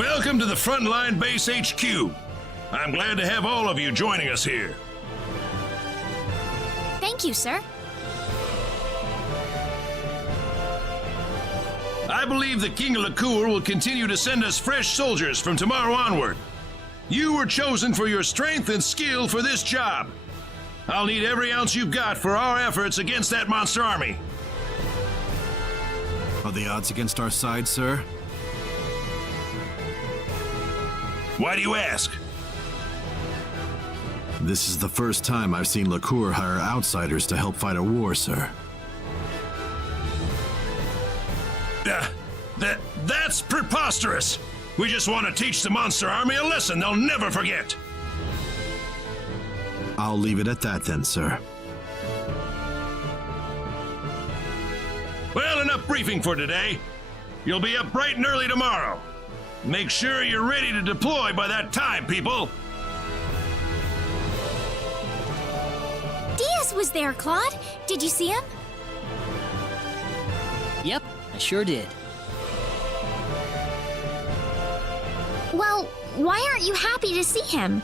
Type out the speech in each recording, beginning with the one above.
Welcome to the Frontline Base HQ. I'm glad to have all of you joining us here. Thank you, sir. I believe the King of Liqueur will continue to send us fresh soldiers from tomorrow onward. You were chosen for your strength and skill for this job. I'll need every ounce you've got for our efforts against that monster army. Are the odds against our side, sir? Why do you ask? This is the first time I've seen Liqueur hire outsiders to help fight a war, sir. That's preposterous. We just want to teach the monster army a lesson they'll never forget. I'll leave it at that then, sir. Well, enough briefing for today. You'll be up bright and early tomorrow. Make sure you're ready to deploy by that time, people. Diaz was there, Claude. Did you see him? Yep, I sure did. Well, why aren't you happy to see him?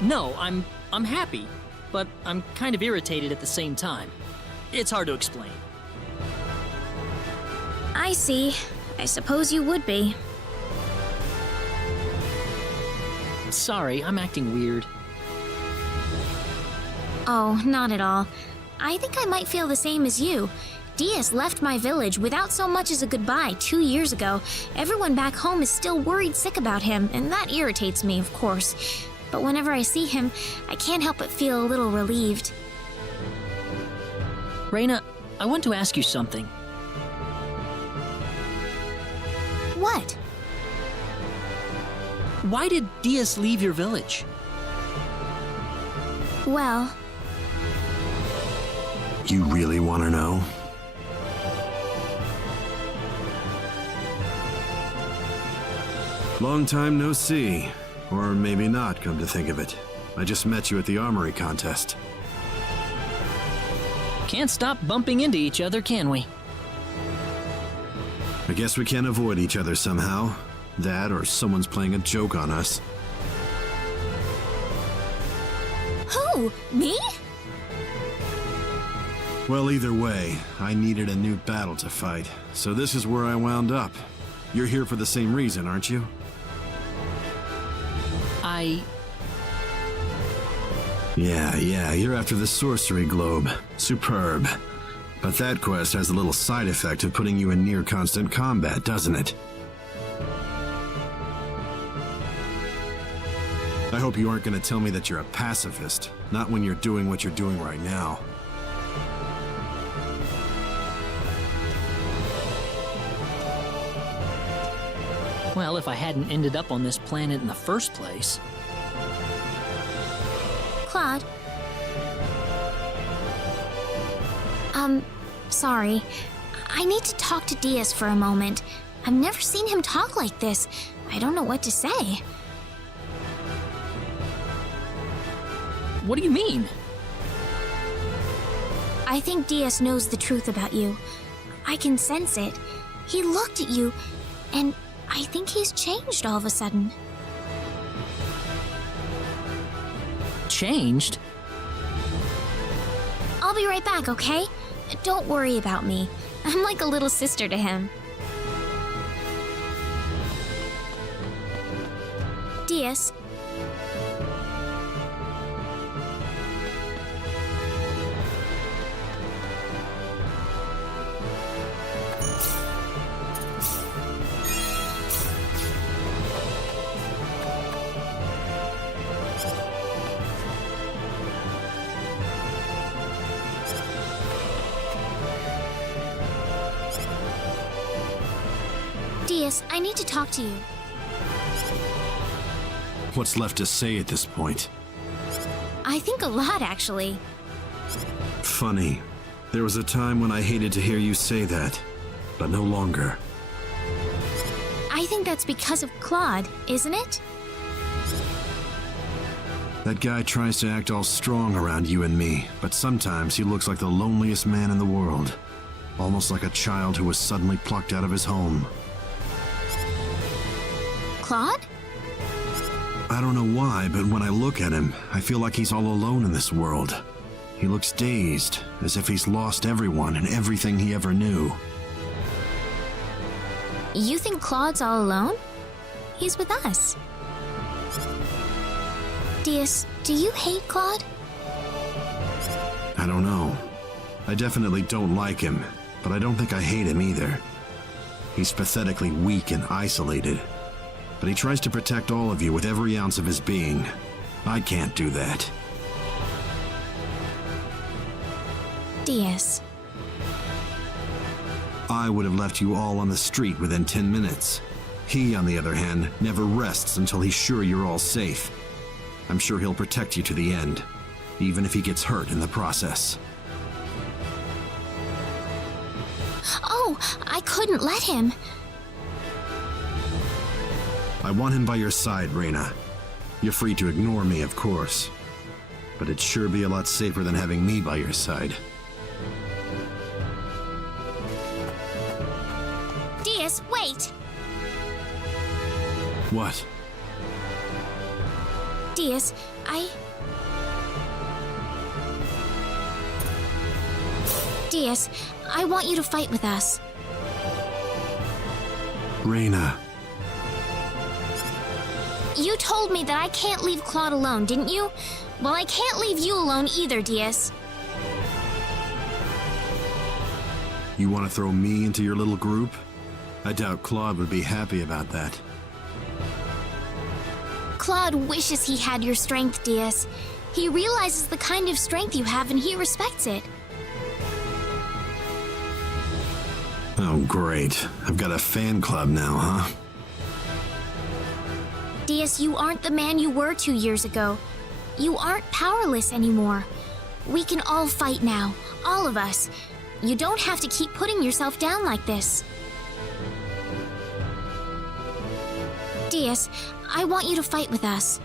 No, I'm happy, but I'm kind of irritated at the same time. It's hard to explain. I see. I suppose you would be. Sorry, I'm acting weird. Oh, not at all. I think I might feel the same as you. Diaz left my village without so much as a goodbye 2 years ago. Everyone back home is still worried sick about him, and that irritates me, of course. But whenever I see him, I can't help but feel a little relieved. Rena, I want to ask you something. What? Why did Diaz leave your village? Well, You really want to know? Long time no see. Or maybe not, come to think of it. I just met you at the armory contest. Can't stop bumping into each other, can we? I guess we can't avoid each other somehow. That or someone's playing a joke on us. who? Me? Well, either way, I needed a new battle to fight, so this is where I wound up. You're here for the same reason, aren't you? Yeah, you're after the sorcery globe. Superb. But that quest has a little side effect of putting you in near constant combat, doesn't it? I hope you aren't going to tell me that you're a pacifist, not when you're doing what you're doing right now. Well, if I hadn't ended up on this planet in the first place. Claude? Sorry. I need to talk to Diaz for a moment. I've never seen him talk like this. I don't know what to say. What do you mean? I think Diaz knows the truth about you. I can sense it. He looked at you, and I think he's changed all of a sudden. Changed? I'll be right back, okay? Don't worry about me. I'm like a little sister to him. Diaz. Diaz, I need to talk to you. What's left to say at this point? I think a lot, actually. Funny. There was a time when I hated to hear you say that, but no longer. I think that's because of Claude, isn't it? That guy tries to act all strong around you and me, but sometimes he looks like the loneliest man in the world. Almost like a child who was suddenly plucked out of his home. Claude? I don't know why, but when I look at him, I feel like he's all alone in this world. He looks dazed, as if he's lost everyone and everything he ever knew. You think Claude's all alone? He's with us. Diaz, do you hate Claude? I don't know. I definitely don't like him, but I don't think I hate him either. He's pathetically weak and isolated, but he tries to protect all of you with every ounce of his being. I can't do that. Diaz. I would have left you all on the street within 10 minutes. He, on the other hand, never rests until he's sure you're all safe. I'm sure he'll protect you to the end, even if he gets hurt in the process. Oh, I couldn't let him. I want him by your side, Rena. You're free to ignore me, of course. But it'd sure be a lot safer than having me by your side. Diaz, wait! What? Diaz, Diaz, I want you to fight with us. Rena. You told me that I can't leave Claude alone, didn't you? Well, I can't leave you alone either, Diaz. You want to throw me into your little group? I doubt Claude would be happy about that. Claude wishes he had your strength, Diaz. He realizes the kind of strength you have and he respects it. Oh, great. I've got a fan club now, huh? Diaz, you aren't the man you were 2 years ago. You aren't powerless anymore. We can all fight now, all of us. You don't have to keep putting yourself down like this. Diaz, I want you to fight with us.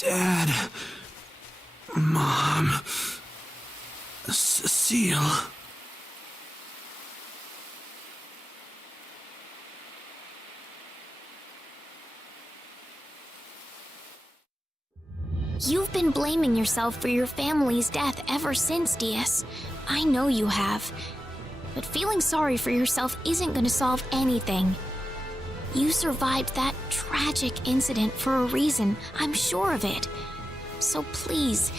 Dad. Mom. Cecile. You've been blaming yourself for your family's death ever since, Diaz. I know you have. But feeling sorry for yourself isn't going to solve anything. You survived that tragic incident for a reason, I'm sure of it. So please,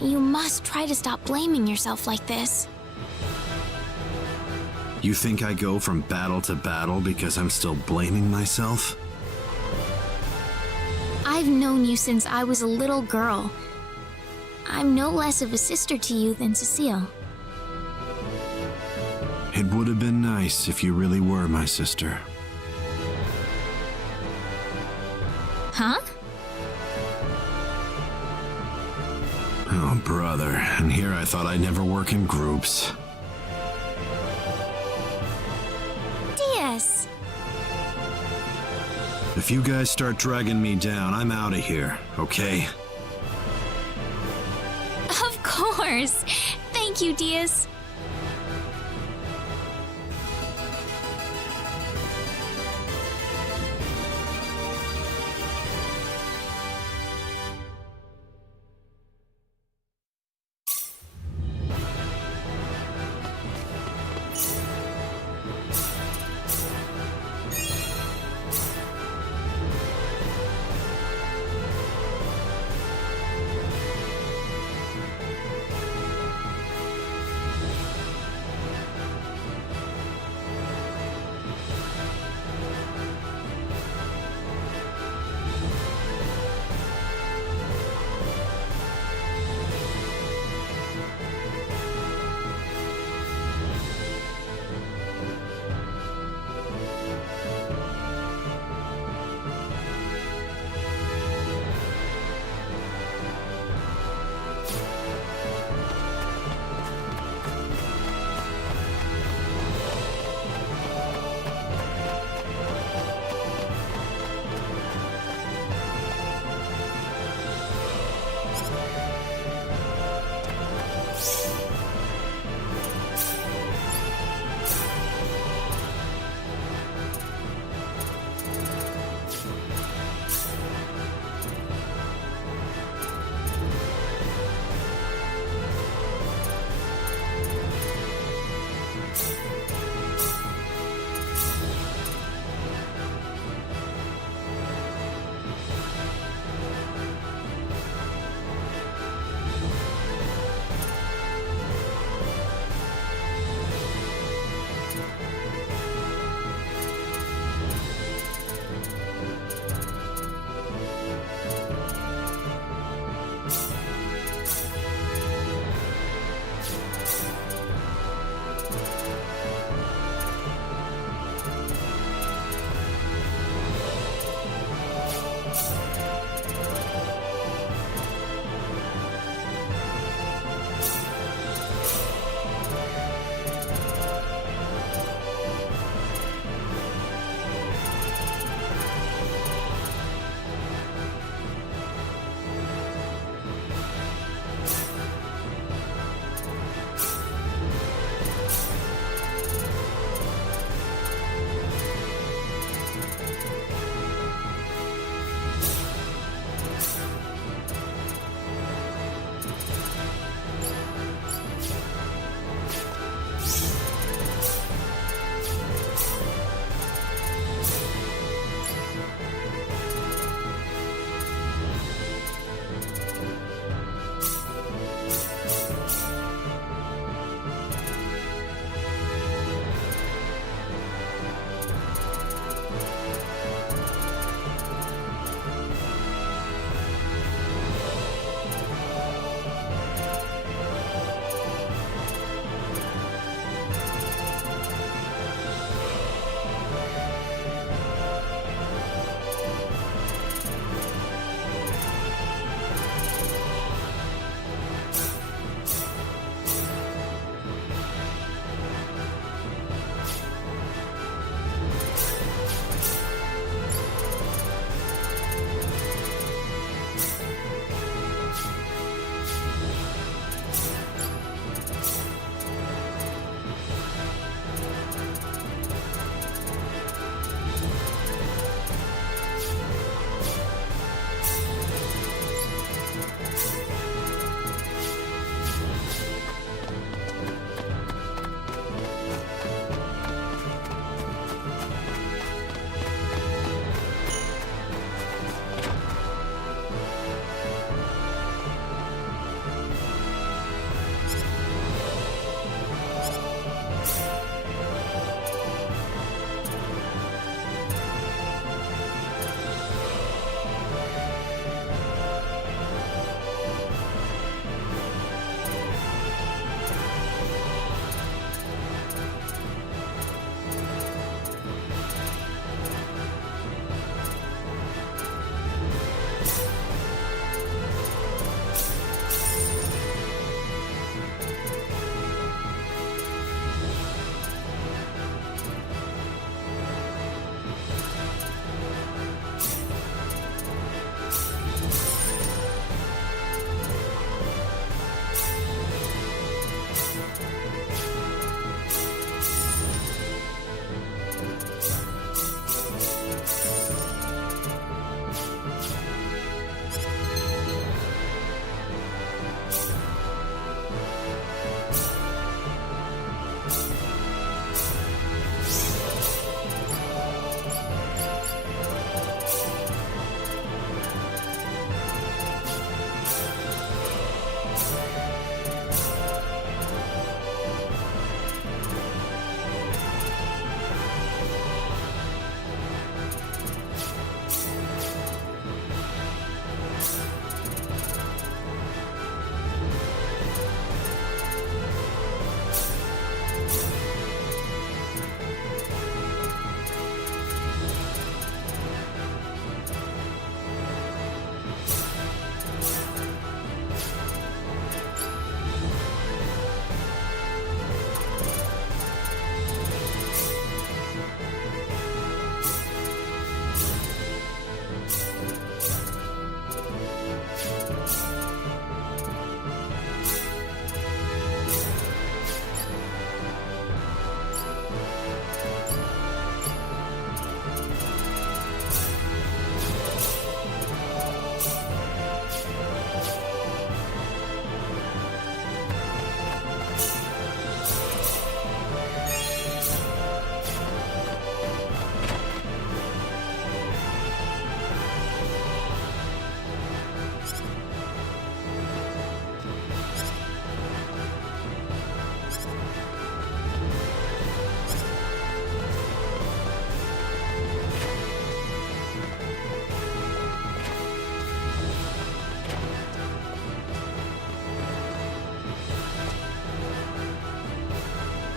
you must try to stop blaming yourself like this. You think I go from battle to battle because I'm still blaming myself? I've known you since I was a little girl. I'm no less of a sister to you than Cecile. It would have been nice if you really were my sister. Huh? Oh, brother, and here I thought I'd never work in groups. Diaz! If you guys start dragging me down, I'm out of here, okay? Of course! Thank you, Diaz.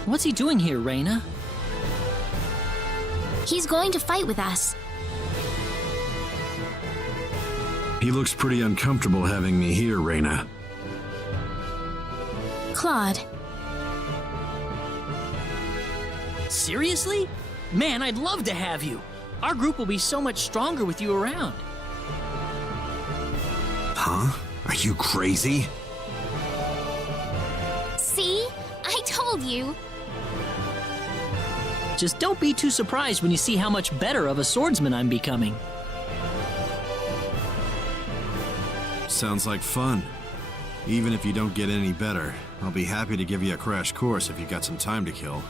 What's he doing here, Rena? He's going to fight with us. He looks pretty uncomfortable having me here, Rena. Claude. Seriously? Man, I'd love to have you. Our group will be so much stronger with you around. Huh? Are you crazy? See? I told you. Just don't be too surprised when you see how much better of a swordsman I'm becoming. Sounds like fun. Even if you don't get any better, I'll be happy to give you a crash course if you got some time to kill.